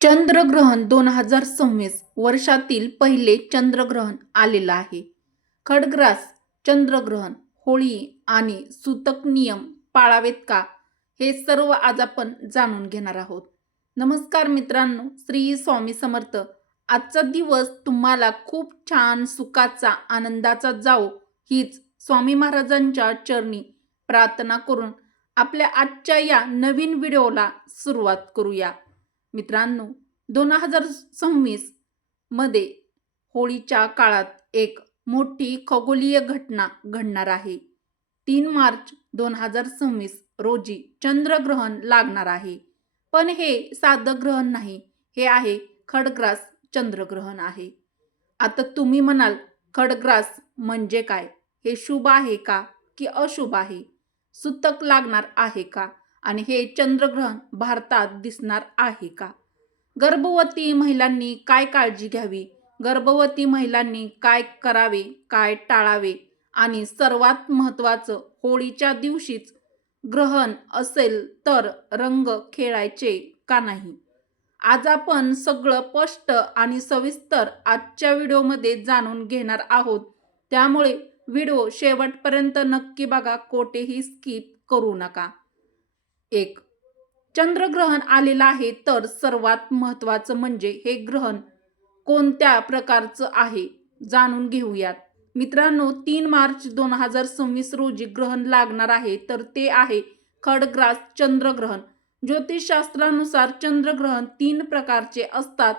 चंद्रग्रहण दोन हजार सव्वीस वर्षातील पहिले चंद्रग्रहण आलेलं आहे. खडग्रास चंद्रग्रहण होळी आणि सूतक नियम पाळावेत का? हे सर्व आज आपण जाणून घेणार आहोत. नमस्कार मित्रांनो श्री स्वामी समर्थ. आजचा दिवस तुम्हाला खूप छान सुखाचा आनंदाचा जाओ हीच स्वामी महाराजांच्या चरणी प्रार्थना करून आपल्या आजच्या या नवीन व्हिडिओला सुरुवात करूया. मित्रांनो दोन हजार सव्वीसमध्ये होळीच्या काळात एक मोठी खगोलीय घटना घडणार आहे. तीन मार्च दोन हजार सव्वीस रोजी चंद्रग्रहण लागणार आहे. पण हे साधं ग्रहण नाही हे आहे खडग्रास चंद्रग्रहण आहे. आता तुम्ही म्हणाल खडग्रास म्हणजे काय? हे शुभ आहे का की अशुभ आहे? सुतक लागणार आहे का? आणि हे चंद्रग्रहण भारतात दिसणार आहे का? गर्भवती महिलांनी काय काळजी घ्यावी? गर्भवती महिलांनी काय करावे काय टाळावे? आणि सर्वात महत्त्वाचं होळीच्या दिवशीच ग्रहण असेल तर रंग खेळायचे का नाही? आज आपण सगळं स्पष्ट आणि सविस्तर आजच्या व्हिडिओमध्ये जाणून घेणार आहोत. त्यामुळे व्हिडिओ शेवटपर्यंत नक्की बघा कोठेही स्किप करू नका. एक. चंद्रग्रहण आलेलं आहे तर सर्वात महत्त्वाचं म्हणजे हे ग्रहण कोणत्या प्रकारचं आहे जाणून घेऊयात. मित्रांनो तीन मार्च दोन हजार सव्वीस रोजी ग्रहण लागणार आहे तर ते आहे खडग्रास चंद्रग्रहण. ज्योतिषशास्त्रानुसार चंद्रग्रहण तीन प्रकारचे असतात.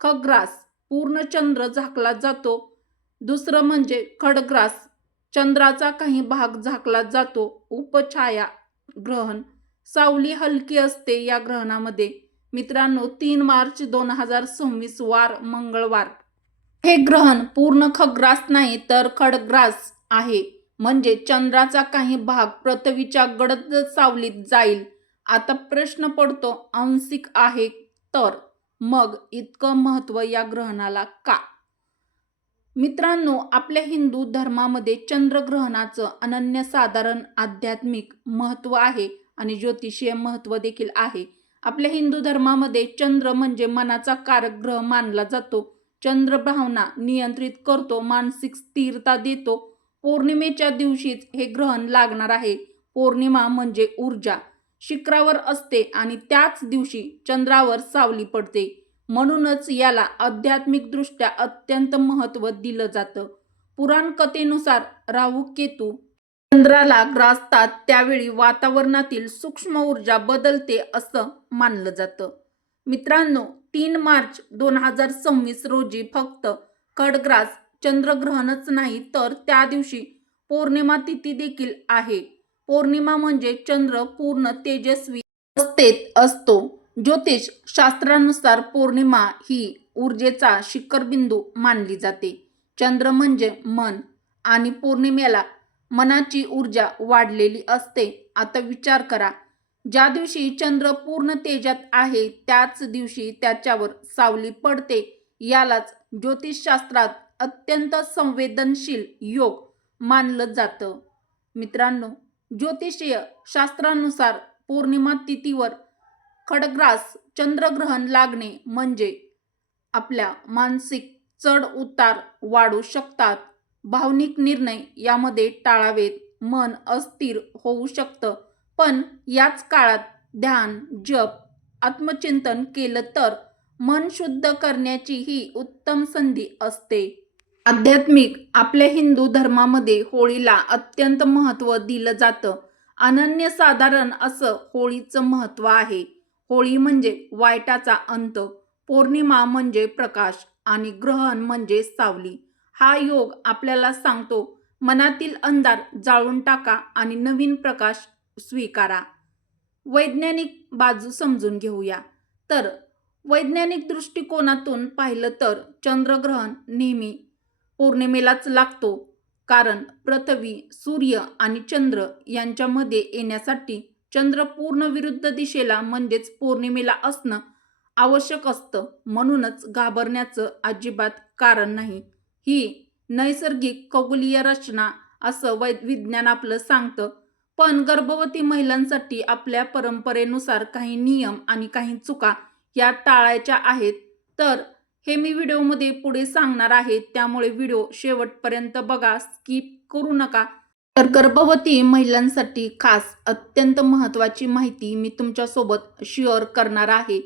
खग्रास पूर्ण चंद्र झाकला जातो. दुसरं म्हणजे खडग्रास चंद्राचा काही भाग झाकला जातो. उपछाया ग्रहण. सावली हलकी असते या ग्रहणामध्ये. मित्रांनो तीन मार्च दोन हजार सव्वीस वार मंगळवार. हे ग्रहण पूर्ण खग्रास नाही तर खडग्रास आहे. म्हणजे चंद्राचा काही भाग पृथ्वीच्या गडद सावलीत जाईल. आता प्रश्न पडतो आंशिक आहे तर. मग इतकं महत्त्व या ग्रहणाला का? मित्रांनो आपल्या हिंदू धर्मामध्ये चंद्रग्रहणाचं अनन्यसाधारण आध्यात्मिक महत्त्व आहे. आणि ज्योतिषीय महत्त्व देखील आहे. आपल्या हिंदू धर्मामध्ये चंद्र म्हणजे मनाचा कारक ग्रह मानला जातो. चंद्र भावना नियंत्रित करतो मानसिक स्थिरता देतो. पौर्णिमेच्या दिवशीच हे ग्रहण लागणार आहे. पौर्णिमा म्हणजे ऊर्जा. शिखरावर असते आणि त्याच दिवशी चंद्रावर सावली पडते. म्हणूनच याला आध्यात्मिकदृष्ट्या अत्यंत महत्त्व दिलं जातं. पुराण कथेनुसार राहू केतू चंद्राला ग्रासतात त्यावेळी वातावरणातील सूक्ष्म ऊर्जा बदलते असं मानलं जातं. मित्रांनो तीन मार्च दोन हजार सव्वीस रोजी फक्त खडग्रास चंद्रग्रहणच नाही तर त्या दिवशी पौर्णिमा तिथी देखील आहे. पौर्णिमा म्हणजे चंद्र पूर्ण तेजस्वी अवस्थेत असतो. ज्योतिष शास्त्रानुसार पौर्णिमा ही ऊर्जेचा शिखरबिंदू मानली जाते. चंद्र म्हणजे मन आणि पौर्णिमेला मनाची ऊर्जा वाढलेली असते. आता विचार करा. ज्या दिवशी चंद्र पूर्ण तेजात आहे त्याच दिवशी त्याच्यावर सावली पडते. यालाच ज्योतिषशास्त्रात अत्यंत संवेदनशील योग मानलं जातं. मित्रांनो ज्योतिषीय शास्त्रानुसार पौर्णिमा तिथीवर खडग्रास चंद्रग्रहण लागणे म्हणजे आपल्या मानसिक चढ उतार वाढू शकतात. भावनिक निर्णय यामध्ये टाळावेत. मन अस्थिर होऊ शकतं. पण याच काळात ध्यान जप आत्मचिंतन केलं तर मन शुद्ध करण्याची ही उत्तम संधी असते. आध्यात्मिक आपल्या हिंदू धर्मामध्ये होळीला अत्यंत महत्त्व दिलं जातं. अनन्यसाधारण असं होळीचं महत्त्व आहे. होळी म्हणजे वाईटाचा अंत पौर्णिमा म्हणजे प्रकाश आणि ग्रहण म्हणजे सावली. हा योग आपल्याला सांगतो मनातील अंधार जाळून टाका आणि नवीन प्रकाश स्वीकारा. वैज्ञानिक बाजू समजून घेऊया. तर वैज्ञानिक दृष्टिकोनातून पाहिलं तर चंद्रग्रहण नेहमी पौर्णिमेलाच लागतो कारण पृथ्वी सूर्य आणि चंद्र यांच्यामध्ये येण्यासाठी चंद्र पूर्ण विरुद्ध दिशेला म्हणजेच पौर्णिमेला असणं आवश्यक असतं. म्हणूनच घाबरण्याचं अजिबात कारण नाही. ही नैसर्गिक खगोलीय रचना असं वै विज्ञान आपलं सांगतं. पण गर्भवती महिलांसाठी आपल्या परंपरेनुसार काही नियम आणि काही चुका या टाळायच्या आहेत. तर हे मी व्हिडिओमध्ये पुढे सांगणार आहे. त्यामुळे व्हिडिओ शेवटपर्यंत बघा स्किप करू नका. तर गर्भवती महिलांसाठी खास अत्यंत महत्त्वाची माहिती मी तुमच्यासोबत शेअर करणार आहे.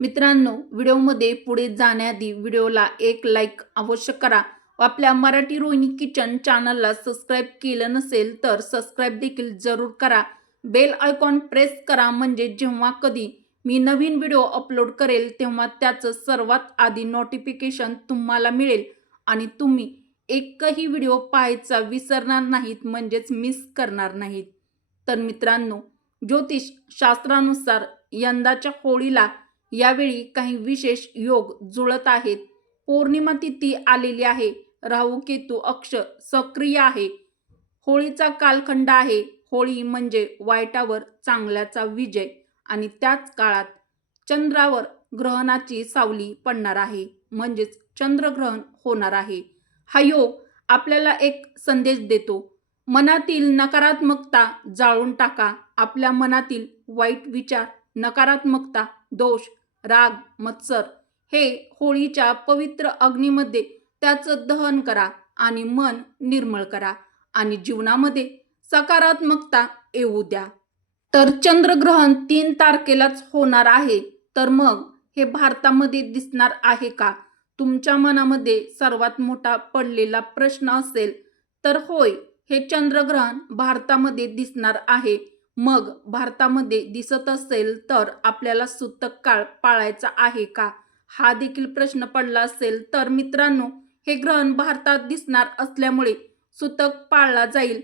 मित्रांनो व्हिडिओमध्ये पुढे जाण्याआधी व्हिडिओला एक लाईक अवश्य करा. आपल्या मराठी रोहिणी किचन चॅनलला सबस्क्राईब केलं नसेल तर सबस्क्राईब देखील जरूर करा. बेल आयकॉन प्रेस करा म्हणजे जेव्हा कधी मी नवीन व्हिडिओ अपलोड करेल तेव्हा त्याचं सर्वात आधी नोटिफिकेशन तुम्हाला मिळेल. आणि तुम्ही एकही व्हिडिओ पाहायचा विसरणार नाहीत म्हणजेच मिस करणार नाहीत. तर मित्रांनो ज्योतिष शास्त्रानुसार यंदाच्या होळीला यावेळी काही विशेष योग जुळत आहेत. पौर्णिमा तिथी आलेली आहे. राहू केतू अक्ष सक्रिय आहे. होळीचा कालखंड आहे. होळी म्हणजे वाईटावर चांगल्याचा विजय आणि त्याच काळात चंद्रावर ग्रहणाची सावली पडणार आहे. म्हणजेच चंद्रग्रहण होणार आहे. हा योग आपल्याला एक संदेश देतो. मनातील नकारात्मकता जाळून टाका. आपल्या मनातील वाईट विचार नकारात्मकता दोष राग मत्सर हे होळीच्या पवित्र अग्नीमध्ये त्याचं दहन करा आणि मन निर्मळ करा आणि जीवनामध्ये सकारात्मकता येऊ द्या. तर चंद्रग्रहण तीन तारखेलाच होणार आहे. तर मग हे भारतामध्ये दिसणार आहे का? तुमच्या मनामध्ये सर्वात मोठा पडलेला प्रश्न असेल तर होय हे चंद्रग्रहण भारतामध्ये दिसणार आहे. मग भारतामध्ये दिसत असेल तर आपल्याला सुतक काळ पाळायचा आहे का? हा देखील प्रश्न पडला असेल. तर मित्रांनो हे ग्रहण भारतात दिसणार असल्यामुळे सुतक पाळला जाईल.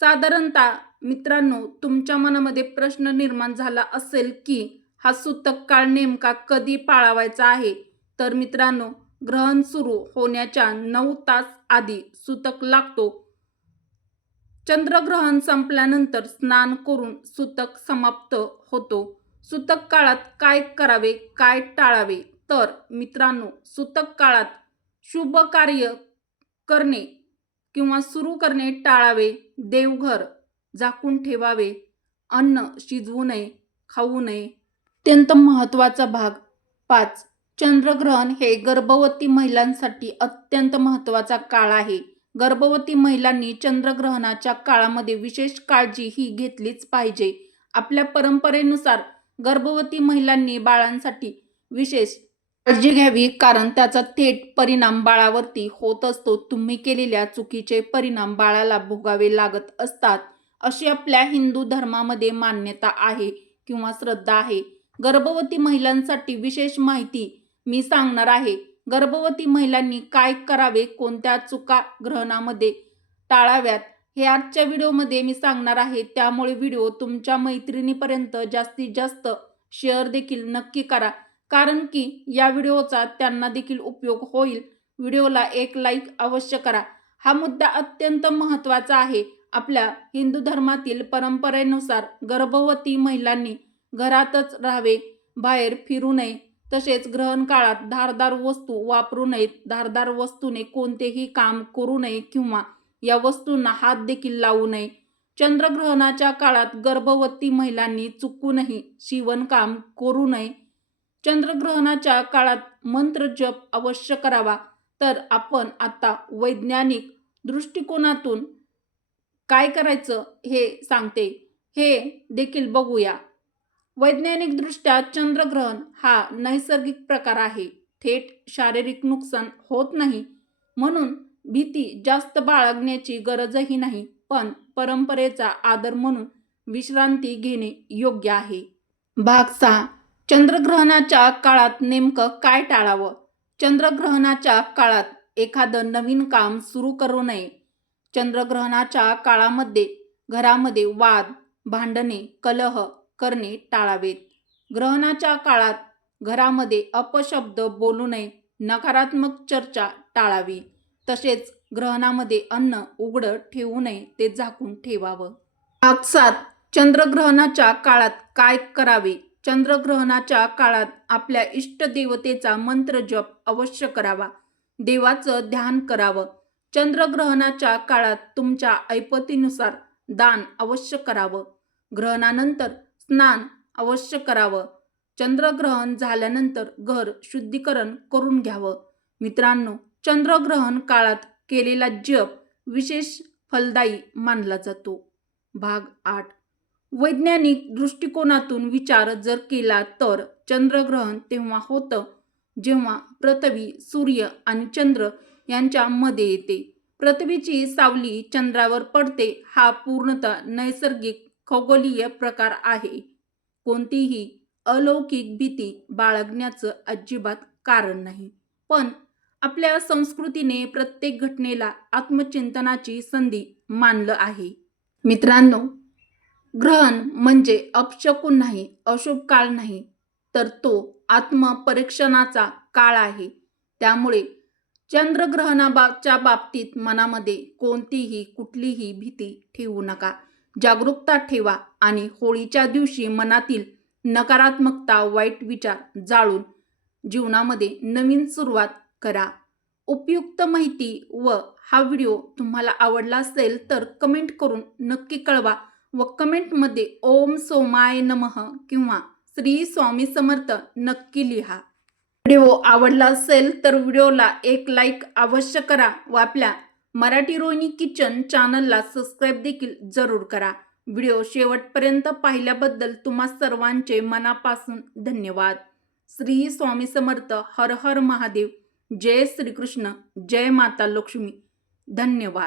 साधारणतः मित्रांनो तुमच्या मनामध्ये प्रश्न निर्माण झाला असेल की हा सुतक काळ नेमका कधी पाळावायचा आहे? तर मित्रांनो ग्रहण सुरू होण्याच्या नऊ तास आधी सुतक लागतो. चंद्रग्रहण संपल्यानंतर स्नान करून सुतक समाप्त होतो. सुतक काळात काय करावे काय टाळावे? तर मित्रांनो सुतक काळात शुभ कार्य करणे किंवा सुरू करणे टाळावे. देवघर झाकून ठेवावे. अन्न शिजवू नये खाऊ नये. अत्यंत महत्त्वाचा भाग पाच. चंद्रग्रहण हे गर्भवती महिलांसाठी अत्यंत महत्त्वाचा काळ आहे. गर्भवती महिलांनी चंद्रग्रहणाच्या काळामध्ये विशेष काळजी ही घेतलीच पाहिजे. आपल्या परंपरेनुसार गर्भवती महिलांनी बाळांसाठी विशेष काळजी घ्यावी कारण त्याचा थेट परिणाम बाळावरती होत असतो. तुम्ही केलेल्या चुकीचे परिणाम बाळाला भोगावे लागत असतात अशी आपल्या हिंदू धर्मामध्ये मान्यता आहे किंवा श्रद्धा आहे. गर्भवती महिलांसाठी विशेष माहिती मी सांगणार आहे. गर्भवती महिलांनी काय करावे कोणत्या चुका ग्रहणामध्ये टाळाव्यात हे आजच्या व्हिडिओमध्ये मी सांगणार आहे. त्यामुळे व्हिडिओ तुमच्या मैत्रिणीपर्यंत जास्तीत जास्त शेअर देखील नक्की करा. कारण की या व्हिडिओचा त्यांना देखील उपयोग होईल. व्हिडिओला एक लाईक अवश्य करा. हा मुद्दा अत्यंत महत्त्वाचा आहे. आपल्या हिंदू धर्मातील परंपरेनुसार गर्भवती महिलांनी घरातच राहावे बाहेर फिरू नये तसेच ग्रहण काळात धारदार वस्तू वापरू नयेत धारदार वस्तूने कोणतेही काम करू नये किंवा या वस्तूंना हात देखील लावू नये. चंद्रग्रहणाच्या काळात गर्भवती महिलांनी चुकूनही शिवणकाम करू नये. चंद्रग्रहणाच्या काळात मंत्र जप अवश्य करावा. तर आपण आता वैज्ञानिक दृष्टिकोनातून काय करायचं हे सांगते. हे देखील बघूया. वैज्ञानिकदृष्ट्या चंद्रग्रहण हा नैसर्गिक प्रकार आहे. थेट शारीरिक नुकसान होत नाही. म्हणून भीती जास्त बाळगण्याची गरजही नाही. पण परंपरेचा आदर म्हणून विश्रांती घेणे योग्य आहे. भाग सहा. चंद्रग्रहणाच्या काळात नेमकं काय टाळावं? चंद्रग्रहणाच्या काळात एखादं नवीन काम सुरू करू नये. चंद्रग्रहणाच्या काळामध्ये घरामध्ये वाद भांडणे कलह करणे टाळावेत. ग्रहणाच्या काळात घरामध्ये अपशब्द बोलू नये नकारात्मक चर्चा टाळावी. तसेच ग्रहणामध्ये अन्न उघडं ठेवू नये ते झाकून ठेवावं. भाग सात चंद्रग्रहणाच्या काळात काय करावे? चंद्रग्रहणाच्या काळात आपल्या इष्टदेवतेचा मंत्र जप अवश्य करावा. देवाचं ध्यान करावं. चंद्रग्रहणाच्या काळात तुमच्या ऐपतीनुसार दान अवश्य करावं. ग्रहणानंतर स्नान अवश्य करावं. चंद्रग्रहण झाल्यानंतर घर शुद्धीकरण करून घ्यावं. मित्रांनो चंद्रग्रहण काळात केलेला जप विशेष फलदायी मानला जातो. भाग आठ. वैज्ञानिक दृष्टिकोनातून विचार जर केला तर चंद्रग्रहण तेव्हा होतं जेव्हा पृथ्वी सूर्य आणि चंद्र यांच्या मध्ये येते. पृथ्वीची सावली चंद्रावर पडते हा पूर्णतः नैसर्गिक खगोलीय प्रकार आहे. कोणतीही अलौकिक भीती बाळगण्याचं अजिबात कारण नाही. पण आपल्या संस्कृतीने प्रत्येक घटनेला आत्मचिंतनाची संधी मानलं आहे. मित्रांनो ग्रहण म्हणजे अपशकुन नाही अशुभ काळ नाही तर तो आत्मपरीक्षणाचा काळ आहे. त्यामुळे चंद्रग्रहणाच्या बाबतीत मनामध्ये कोणतीही कुठलीही भीती ठेवू नका. जागरूकता ठेवा आणि होळीच्या दिवशी मनातील नकारात्मकता वाईट विचार जाळून जीवनामध्ये नवीन सुरुवात करा. उपयुक्त माहिती व हा व्हिडिओ तुम्हाला आवडला असेल तर कमेंट करून नक्की कळवा. व कमेंटमध्ये ओम सोमाय नमः किंवा श्री स्वामी समर्थ नक्की लिहा. व्हिडिओ आवडला असेल तर व्हिडिओला एक लाईक अवश्य करा व आपल्या मराठी रोहिणी किचन चॅनलला सबस्क्राईब देखील जरूर करा. व्हिडिओ शेवटपर्यंत पाहिल्याबद्दल तुम्हा सर्वांचे मनापासून धन्यवाद. श्री स्वामी समर्थ हर हर महादेव. जय श्रीकृष्ण जय माता लक्ष्मी. धन्यवाद.